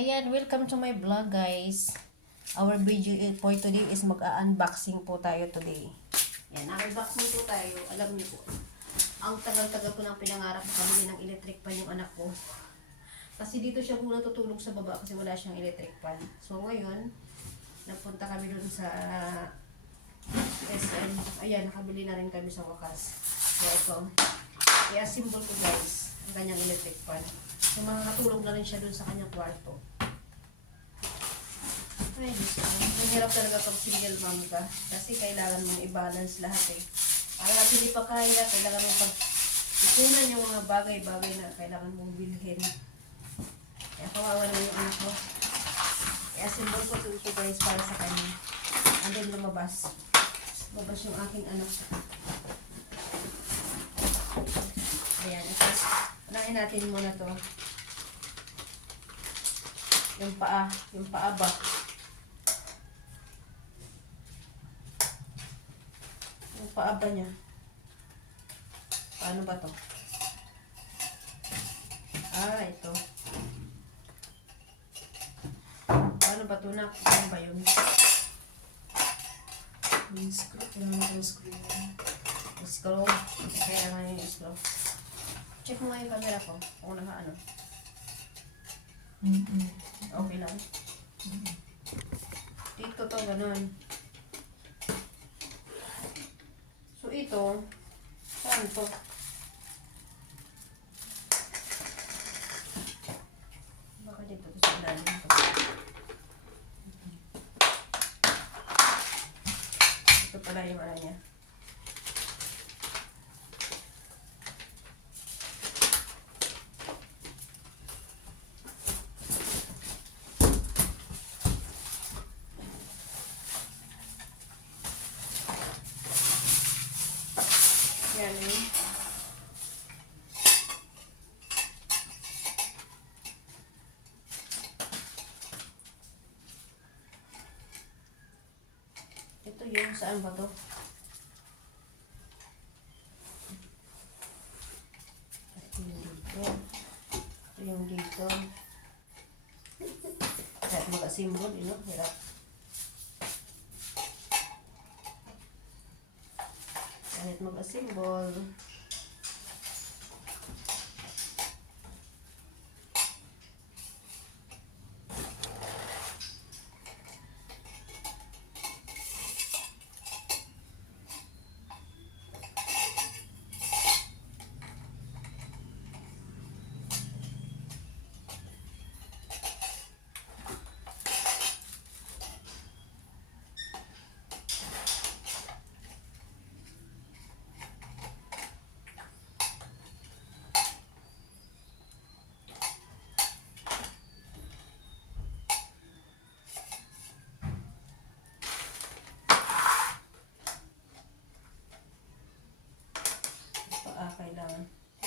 Ayan, welcome to my vlog guys. Our video for today is mag-unboxing po tayo today. Ayan, unboxing po tayo. Alam niyo po, ang tagal-tagal ko nang pinangarap na kabili ng electric fan yung anak ko. Kasi dito siya po natutulog sa baba kasi wala siyang electric fan. So ngayon, napunta kami dun sa SM. Ayan, nakabili na rin kami sa wakas. So ito, i-assemble ko guys ang kanyang electric fan. So makakatulog na rin siya dun sa kanyang kwarto. Ay, mahirap talaga pag single mom ka. Kasi kailangan mong i-balance lahat eh. Kaya hindi pa kaya, kailangan mong pag-ikunan yung mga bagay-bagay na kailangan mong bilhin. Kaya kawawa naman yung anak ko. Kaya symbol ko ito guys para sa kanya. And then lumabas. Lumabas yung aking anak. Ayan, ito. Unahin natin muna to. Yung paa ba? Yung paa ba niya? Paano ba to? Ito. Paano ba to na? Ano ba yun? Yung screw. Kailangan yung screw. Screw. Kaya nga yung screw. Check mo nga yung camera ko. Kung naka-ano. Okay lang. Dito to, ganun. So, ito, saan to? Baka dito to sa ilalim to. Ito pala yung ano niya. Yan eh. Ito yung saan ba to? Ito yung dito. Ito yung dito. Kahit mag-assemble, hirap. Kahit mag-assemble.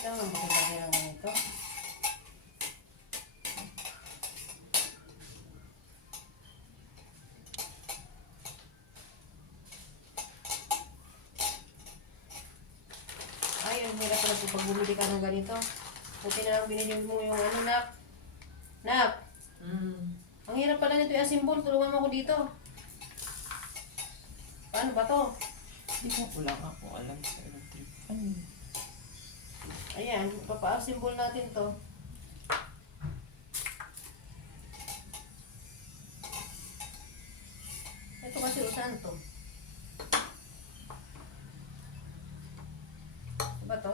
Kailangan ba kailangan ng ito? Ay, ang hirap pala po pag bumili ka ng ganito. Buti na lang binili mo yung ano, nak. Nak! Ang hirap pala nito i-assemble. Tulungan mo ako dito. Paano ba to? Hindi ko wala ako alam sa electric fan. Ayan, papa-assemble natin to. Ito kasi usan to. Diba to?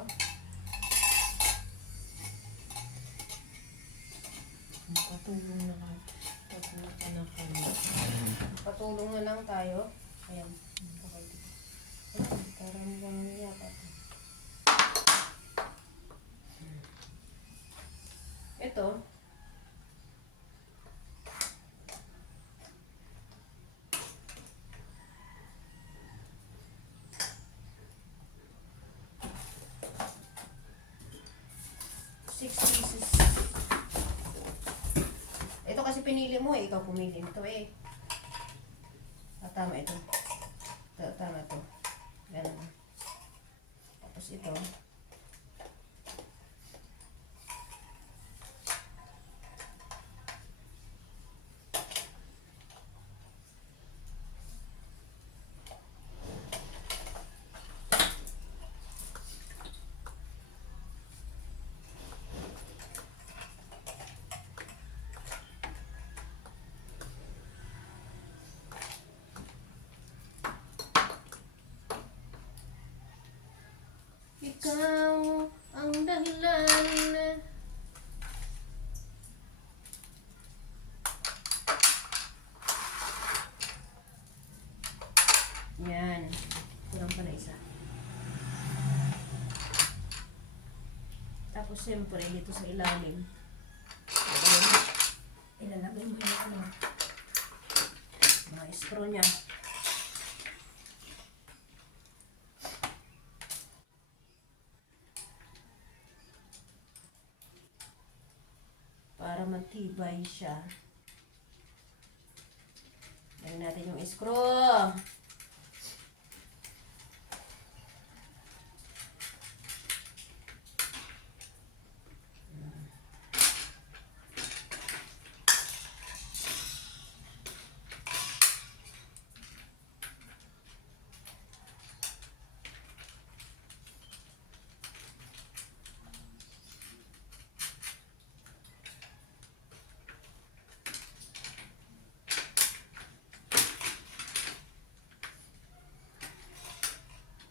Patulong na ka. Patulong ka na kami. Patulong na lang tayo. Ayan. Okay. Parang lang yata to. Ito. $6. Ito kasi pinili mo eh. Ikaw pumili nito eh. Tama ito. Tama ito. Ganun. Tapos ito. ikaw ang dahilan. Yan. Kurang pa na isa. Tapos siyempre dito sa ilalim. Ilalagay mo yung ano. Mga straw niya. Para matibay siya. Lagyan natin yung straw.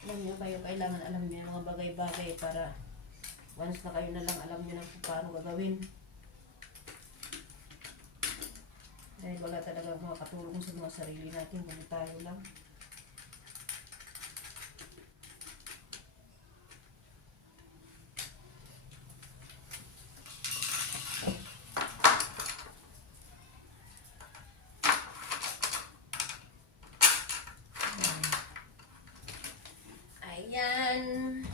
Alam nyo kayo, kailangan alam nyo yung mga bagay-bagay para once na kayo na lang alam nyo na kung paano gagawin. Dahil wala talaga makakatulong sa mga sarili natin kung tayo lang. Ayan.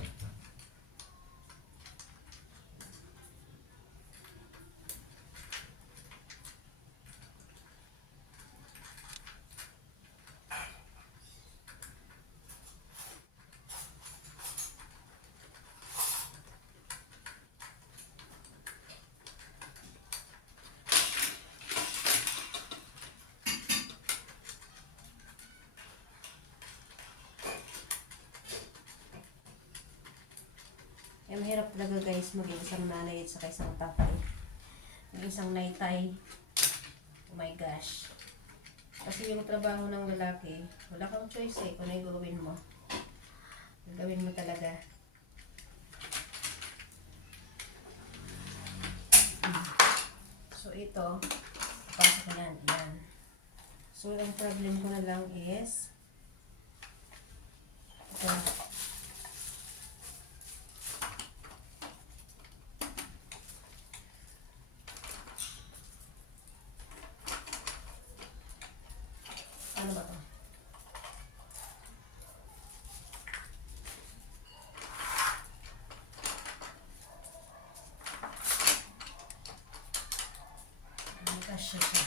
Eh, mahirap talaga guys maging isang nanay at saka isang tatay. Yung isang naitay. Oh my gosh. Kasi yung trabaho ng lalaki, wala kang choice eh kung ano yung gagawin mo. Gagawin mo talaga. So ito, pasok ko yan. Yan. So ang problem ko na lang is ito. Ano ba to? Kasya siya.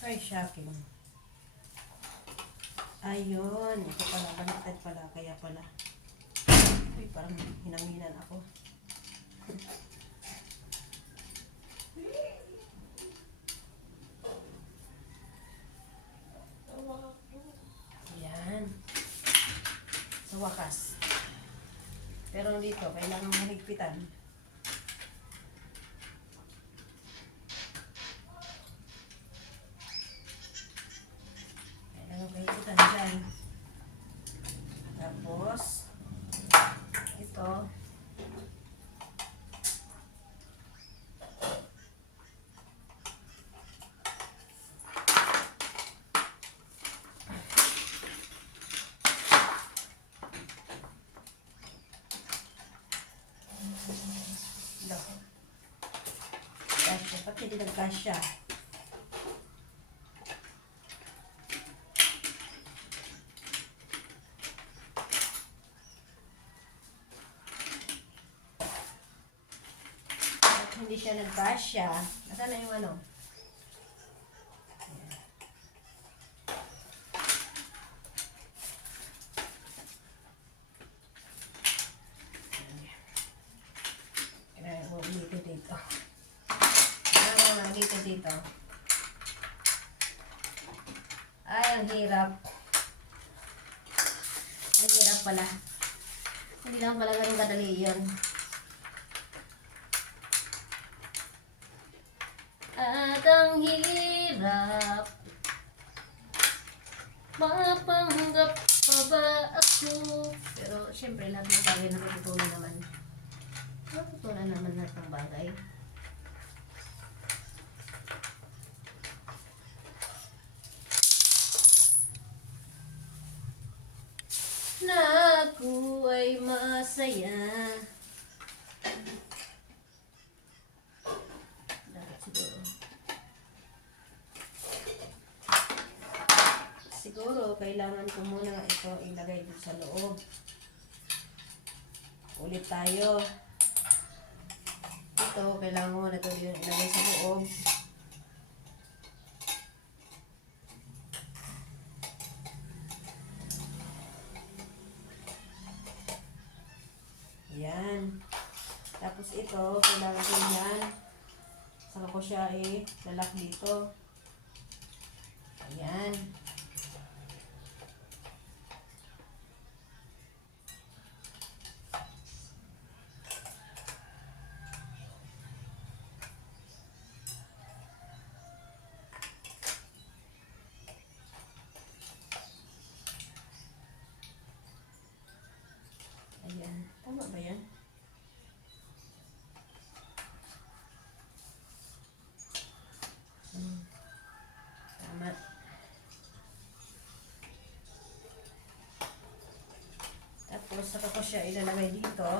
Ay, shocking. Ayun. Ito pala. Baliktad pala. Kaya pala. Uy, parang hinanginan ako. Yan. Sa wakas. Pero dito, kailangan mahigpitan. Mahigpitan dyan. Tapos, ito. Kasya. Pati din ang kasya. At hindi siya nagkasya. Nasaan na yung ano? Kailangan mo ulitin dito. hirap. Ang hirap pala. Hindi lang pala ganun kadali yun. At ang hirap, mapanggap pa ba ako? Pero syempre lahat ng bagay natututunan naman. Natutunan naman lahat ng bagay. Na ako ay masaya. Dapat siguro. Siguro, kailangan ko muna ito ilagay dito sa loob. Ulit tayo. Ito, kailangan ko muna ito ilagay sa loob. Yan. Tapos ito, kailangan ko yan. Saka ko siya lalak dito. Ayan. Ayan. Tama ba yan? Tama. Tapos, saka ko siya ilalagay dito.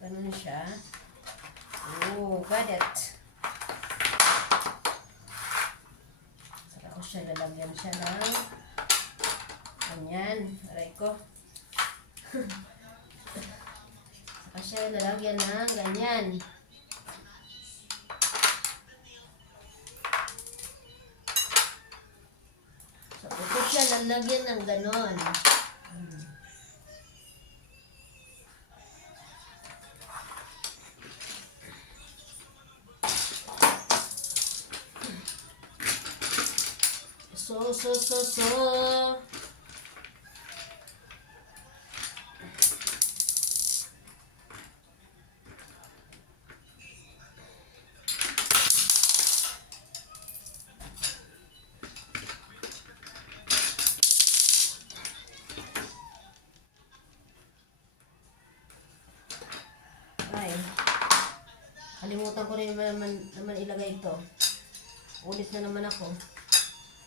Ganun siya. Oh, got it. Saka ko siya lalagyan siya ng ganyan. Aray ko. Saka siya lalagyan ng ganyan. So, ito siya lalagyan ng ganon. So. Ay, kalimutan ko rin naman ilagay ito. Ulit na naman ako.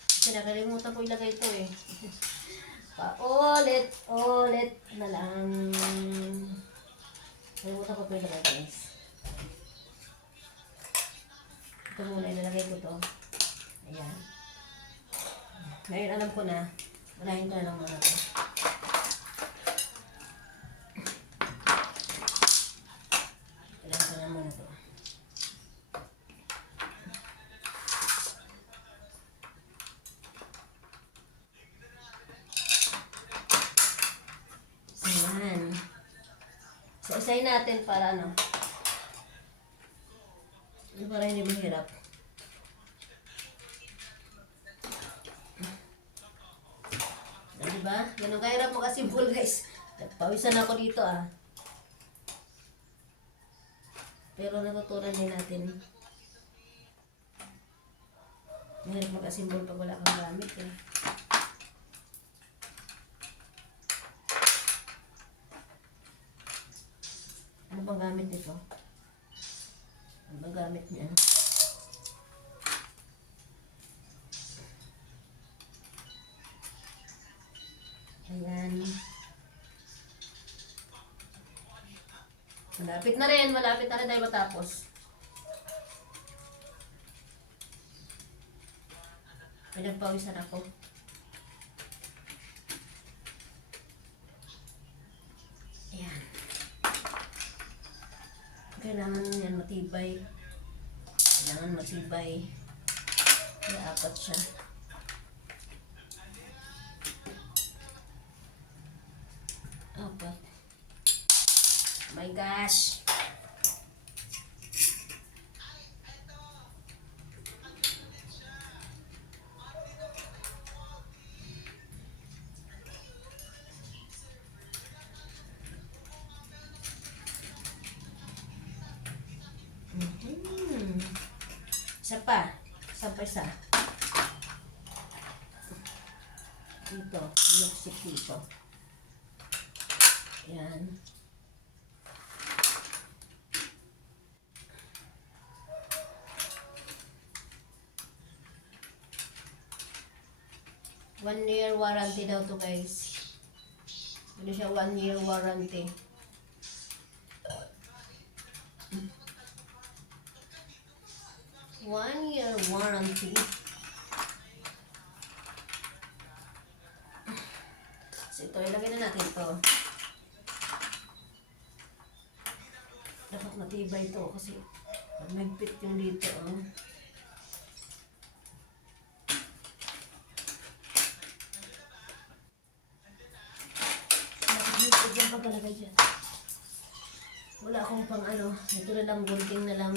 Kasi nakalimutan ko ilagay ito eh. Paulit na lang. Kalimutan ko ito ilagay guys. Ito muna ilalagay ko ito. Ayan. Ngayon alam ko na. Malahin ko na lang muna ito. So, isayin natin para ano. Para hindi mahirap. Diba? Ganun kahirap mo kasi simple guys. Pawisan ako dito ah. Pero natutunan din natin. Mahirap magkasimbol pag wala kang gamit eh. Ano bang gamit nito? Ano bang gamit niya? Ayan. Malapit na rin tayo matapos. Pinagpawisan ako. Ayan. Kailangan yan matibay. May apat siya. Apat. My gosh. pa isa. Dito, luksik dito. Yan. One year warranty daw to guys. Ano siya, 1 year warranty. One year warranty. So ito, ilagay na natin ito. Dapat matibay ito kasi nagpit yung dito. Oh. Diyan pagkalagay dyan. Wala akong pang ano. Ito na lang, gunting na lang.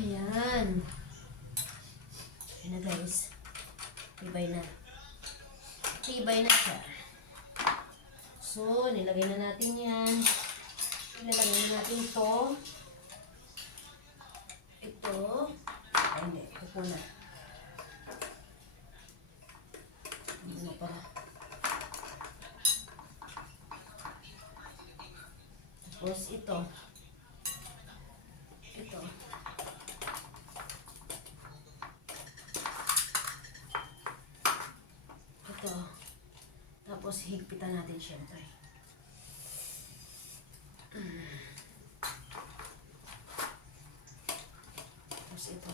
Ayan. Ayan na guys. Tibay na. Tibay na siya. So, nilagay na natin yan. Nilagay na natin ito. Ito. Ay, hindi. Ito na. Ano pa? Tapos ito. Ito. Ito. Tapos higpitan natin syempre. Tapos ito.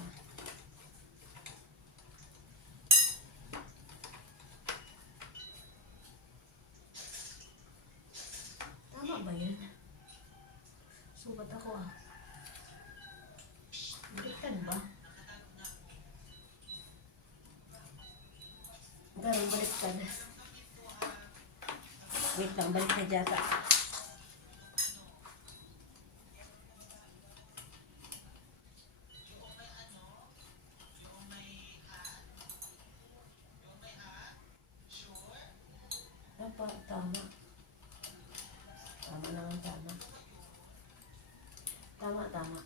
Tama ba yan? Sugat ako ah. Baliktad ba? Parang baliktad. Wait lang, baliktad yata. Dapat tama. Tama naman, tama. Tama, tama.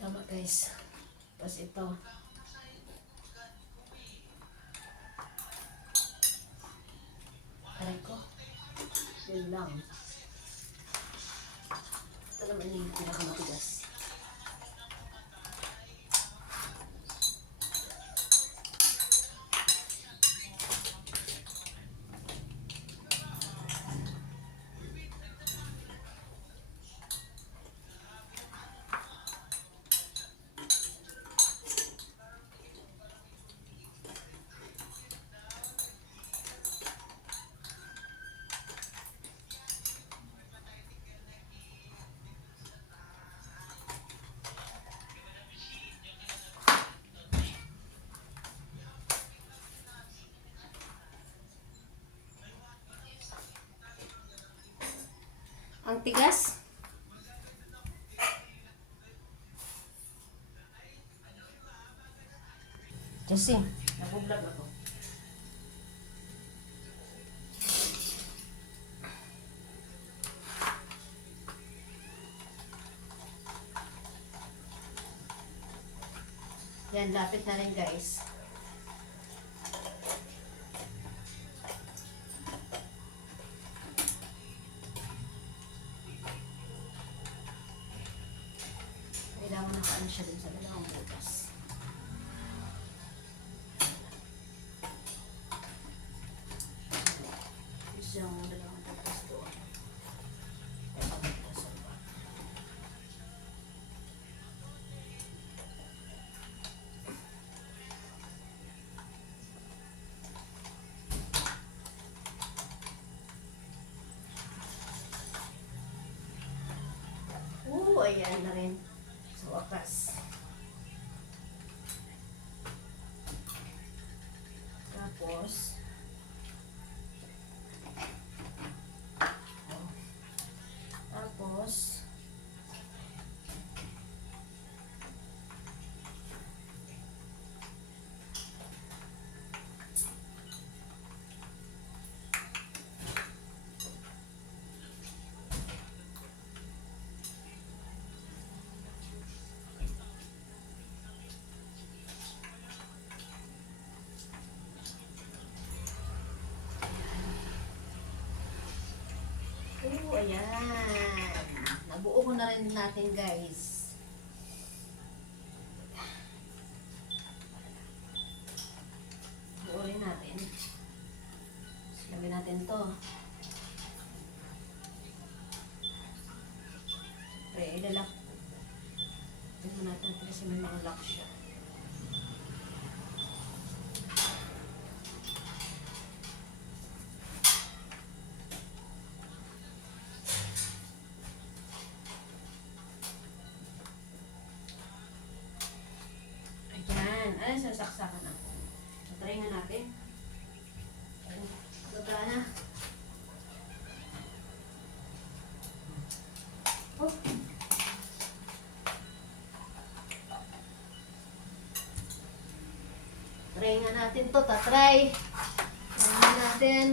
Tama guys. Tapos ito. Aray ko. Yun lang. Ito naman yung pinakamatigas. Ang tigas. Kasi, nag-vlog ako. Yan, lapit na rin guys. Kailangan nakaano siya dun sa dalawang butas. Isang dalawang butas doon. Dalawang butas sa baba. Ayan na rin. Sa wakas. Tapos, tapos, ayan. Nabuo ko na rin natin, guys. Buo rin natin. Lagyan natin to. Okay, ilalak. Tignan natin kasi may mga lock siya. Ayan. Ay, sasaksakan na. So, try nga natin. Gagana na. Oh. Try nga natin to. Tatry. Try nga natin.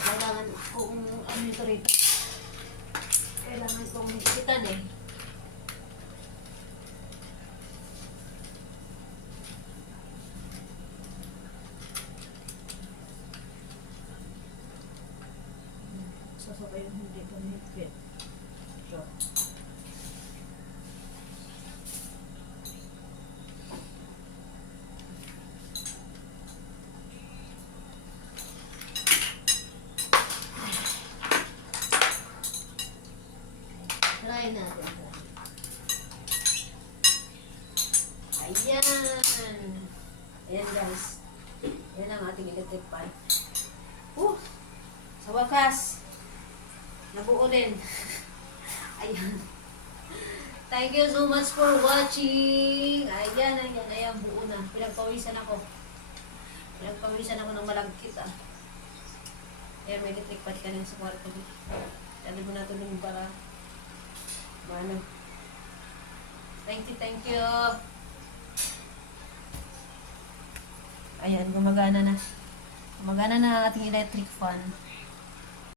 Kailangan kong ano ito rito. Kailangan kong higitan eh. Sasabay yung hindi ko nahigpit. So. Try natin. Ayan. Ayan guys. Ayan ang ating electric fan. Sa wakas. Nabuo din. Ayan. Thank you so much for watching. Ayan, ayan, ayan. Buo na. Pinagpawisan ako. Pinagpawisan ako ng malagkit ah. Ayan, may electric fan ka rin sa kwarto. Lagi mo natin yung para ano. Thank you, thank you. Ayan, gumagana na. Gumagana na ang ating electric fan.